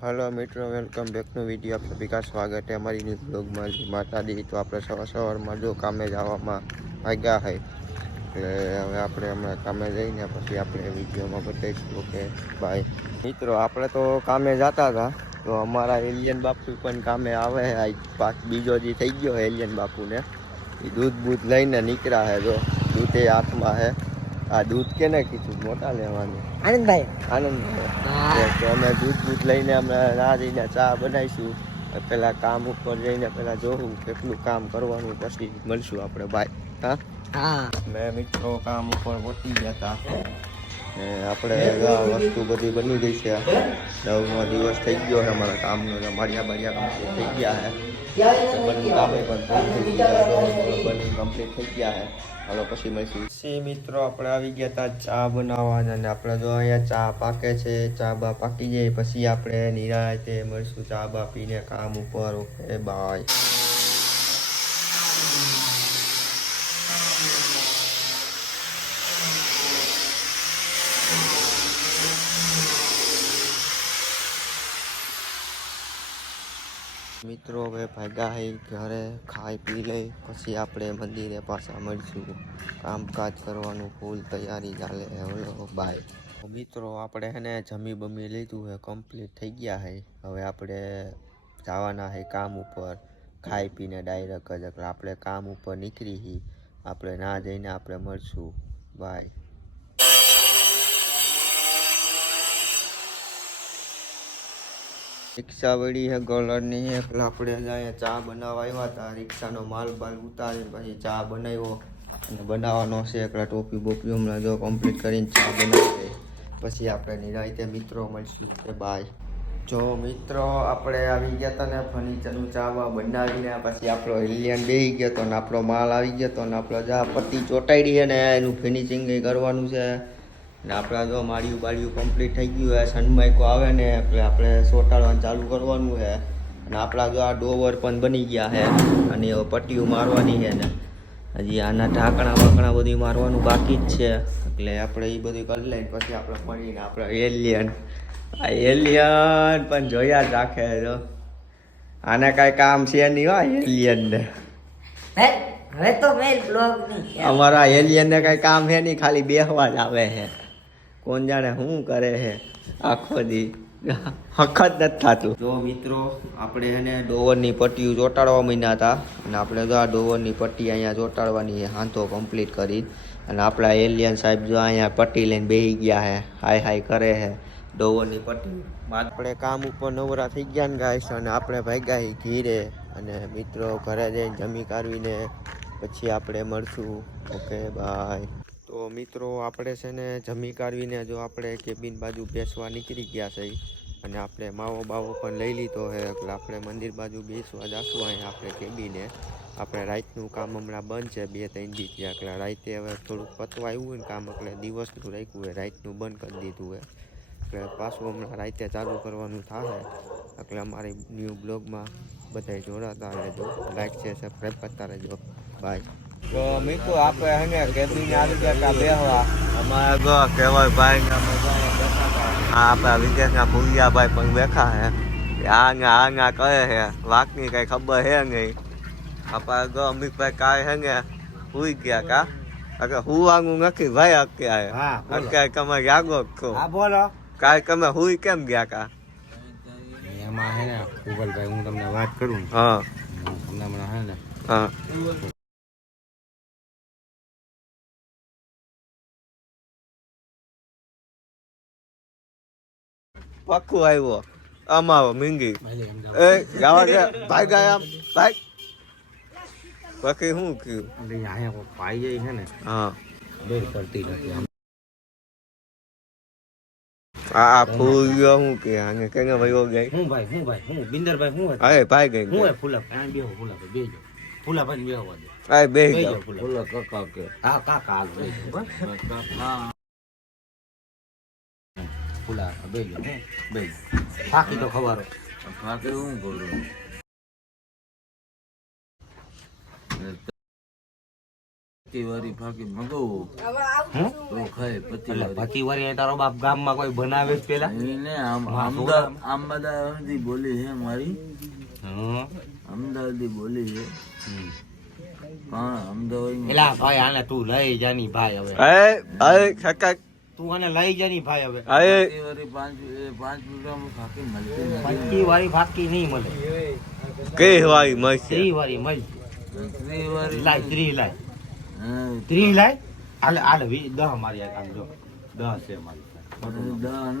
Hello मित्रों, welcome back to video. आप सभी का स्वागत है हमारी न्यू ब्लॉग में। माता दी तो आप सवार में जो कामे जावा आग्या है हमें આપણે હમણાં કામે જઈને પછી આપણે વિડીયોમાં બતાવીશું કે ભાઈ મિત્રો આપણે તો કામે જતા હતા તો અમારા એલિયન બાપુ પણ કામે આવે છે। આજ પાક બીજો દી થઈ ગયો है एलियन बापू ने दूध बूध લઈને નીકળ્યા है। जो दूध એ હાથમાં है आ दूध केने कीधું મોટા લેવાનું આનંદભાઈ તો અમે दूध बूध લઈને અમે ના જઈને ચા બનાવીશું। પેલા કામ ઉપર જઈને પેલા જોવું કેટલું કામ કરવાનું પછી મળશું આપણે ભાઈ। હા हाँ मैं मित्रों काम ऊपर पहुंची गया था ने આપણે વસ્તુ બધી બની ગઈ છે। 9મો દિવસ થઈ ગયો છે અમારા કામનો। માળિયા કમ્પ્લીટ થઈ ગયા છે બની કામે પણ થઈ ગયા બની કમ્પ્લીટ થઈ ગયા છે। હાલો પછી મળીશું। સી મિત્રો આપણે આવી ગયા હતા ચા બનાવવાના અને આપણે જો અહીંયા ચા પાકે છે। ચા બા પાકી જાય પછી આપણે નિરાંતે મળશું ચા બા પીને કામ ઉપર। Okay bye. મિત્રો હવે ભાગ્યા હે ઘરે ખાઈ પી લઈ પછી આપણે મંદિરે પાછા મળશું। કામકાજ કરવાનું ફૂલ તૈયારી ચાલે હલો બાય। મિત્રો આપણે હે ને જમી બમી લીધું હે કમ્પ્લીટ થઈ ગયા હે। હવે આપણે જવાના હે કામ ઉપર ખાઈ પીને ડાયરેક્ટ જ એટલે આપણે કામ ઉપર નીકળી આપણે ના જઈને આપણે મળશું બાય। रिक्शा वड़ी है गोलर नहीं है એટલે આપણે અહીંયા ચા બનાવવા આવ્યા હતા। રિક્ષાનો માલ બાલ ઉતારીને પછી ચા બનાવ્યો અને બનાવવાનો છે એકલા ટોપી બોપી હમણાં જો કમ્પ્લીટ કરીને ચા બનાવી પછી આપણે નિરાંતે મિત્રો મળશું કે બાય। જો મિત્રો આપણે આવી ગયા હતા ને ફર્નિચરનું ચા બનાવીને પછી આપણો એલિયન બેસી ગયો હતો ને આપણો માલ આવી ગયો હતો ને આપણો જા પટ્ટી ચોટાડી છે ને એનું ફિનિશિંગ કરવાનું છે ને આપણા જો માળિયું બાળિયું કમ્પ્લીટ થઈ ગયું છે। સનમાઈકો આવે ને એટલે આપણે ચોંટાડવાનું ચાલુ કરવાનું છે અને આપણા જો આ ડોવર પણ બની ગયા છે અને હવે પટ્ટીઓ મારવાની છે ને હજી આના ઢાંકણા વાંકણા બધું મારવાનું બાકી જ છે એટલે આપણે એ બધું કરી લઈને પછી આપણે મળીને આપણે એલિયન આ એલિયન પણ જોયા જ રાખે જો આને કાંઈ કામ છે નહીં હો એલિયનને। હવે તો મેં બ્લોગ નહીં અમારા એલિયનને કાંઈ કામ છે નહીં ખાલી બેહવા જ આવે છે। કોણ જાણે શું કરે છે આખો દી હખત નથી થતું। જો મિત્રો આપણે એને ડોવરની પટ્ટીઓ ચોંટાડવા માંડ્યા હતા અને આપણે જો આ ડોવરની પટ્ટી અહીંયા ચોંટાડવાની છે હાંતો કમ્પ્લીટ કરી અને આપણા એલિયન સાહેબ જો અહીંયા પટ્ટી લઈને બેસી ગયા છે હાય હાય કરે છે ડોવરની પટ્ટી। આપણે કામ ઉપર નવરા થઈ ગયા ને ગાઈસ અને આપણે ભાગ્યા ઘીરે અને મિત્રો ઘરે જઈને જમી કાઢવીને પછી આપણે મળશું ઓકે બાય। તો મિત્રો આપણે છે ને જમી કાઢવીને જો આપણે કેબિન બાજુ બેસવા નીકળી ગયા છે અને આપણે માવો બાવો પણ લઈ લીધો છે એટલે આપણે મંદિર બાજુ બેસવા જશું અહીંયા આપણે કેબિને। આપણે રાતનું કામ હમણાં બંધ છે 2-3 દી થયા એટલે રાતે હવે થોડુંક પતવા આવ્યું ને કામ એટલે દિવસનું રાખ્યું હોય રાતનું બંધ કરી દીધું હોય એટલે પાછું હમણાં રાતે ચાલુ કરવાનું થાય એટલે અમારી ન્યૂ બ્લોગમાં બધા જોડાતા રહેજો લાઈક છે સબસ્ક્રાઈબ કરતા રહેજો બાય। તો મિત્રો આપણે હે કેબિને આવી ગયા હતા બેહવા અમારા જો કહેવાય ભાઈ હા આપણા વિદેશના ભૂલિયાભાઈ પણ બેઠા હે આ કહે છે વાકની કઈ ખબર હે નહીં આપણા જો અમિતભાઈ કાંઈ હે ને સુઈ ગયા કા અકે હું વાંગું નથી ભાઈ અત્યારે તમે જાગો છો બોલો કાંઈ તમે હુઈ કેમ ગયા કા એમાં હે ને ગૂગલભાઈ હું તમને વાત કરું હા તમને હમણાં હે ને હા પક્કું આવ્યો અમારો મીંગી એ ગાવા ગયા ભાઈ ગયા આમ ભાઈ બાકી શું કયું અહીંયા કોઈ પાઈ જાય છે ને હા બેર પડતી નથી આ ફૂલ ગયો હું કે આને કેને ભાઈઓ ગઈ હું બિંદરભાઈ હું અરે ભાઈ ગઈ હું ફૂલા આ બેહો ફૂલા બેજો ફૂલા ભાઈ બેહો દે આ બે ગયો ફૂલા કાકા કે હા કાકા હાલ બેજો કાકા ફૂલા બેજો બેજો બાકી તો ખબર બાકી હું બોલું પત્તી વાળી ફાકી મગાવું તો ખાય પત્તી એટલે વાળી પતિ વારી અહીં તારો બાપ ગામમાં કોઈ બનાવે જ પેલા એને અમદાવાદી બોલી છે મારી હમ. અમદાવાદી બોલી છે પણ અમદાવાદ એલા ભાઈ આને તું લઈ જાની ભાઈ હવે તું આને લઈ જાની ભાઈ હવે પાંચ રૂપિયામાં ફાકી મળતી નથી પતિ વાળી ફાકી નહીં મળે કઈ વાળી મળશે ત્રી વાળી મળી ત્રી વાળી લાય ત્રી લાય હા, ત્રી લાય હાલે હાલે 10 મારી આ કામ જો 10 છે મારી દા